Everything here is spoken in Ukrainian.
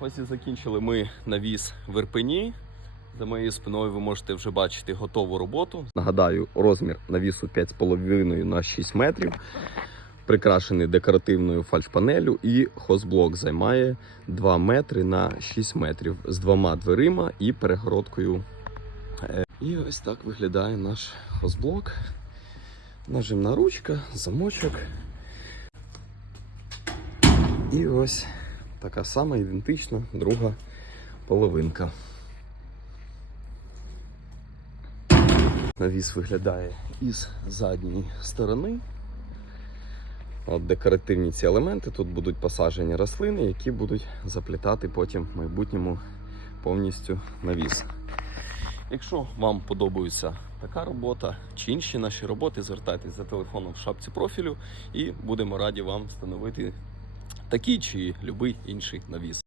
Ось і закінчили ми навіс в Ірпені. За моєю спиною ви можете вже бачити готову роботу. Нагадаю, розмір навісу 5,5 на 6 метрів. Прикрашений декоративною фальшпанелю і хозблок займає 2 метри на 6 метрів з двома дверима і перегородкою. Е, І ось так виглядає наш хозблок. Нажимна ручка, замочок. І ось така сама ідентична друга половинка. Навіс виглядає із задньої сторони. От декоративні ці елементи. Тут будуть посаджені рослини, які будуть заплітати потім в майбутньому повністю навіс. Якщо вам подобається така робота чи інші наші роботи, звертайтесь за телефоном в шапці профілю і будемо раді вам встановити такий чи будь-який інший навіс.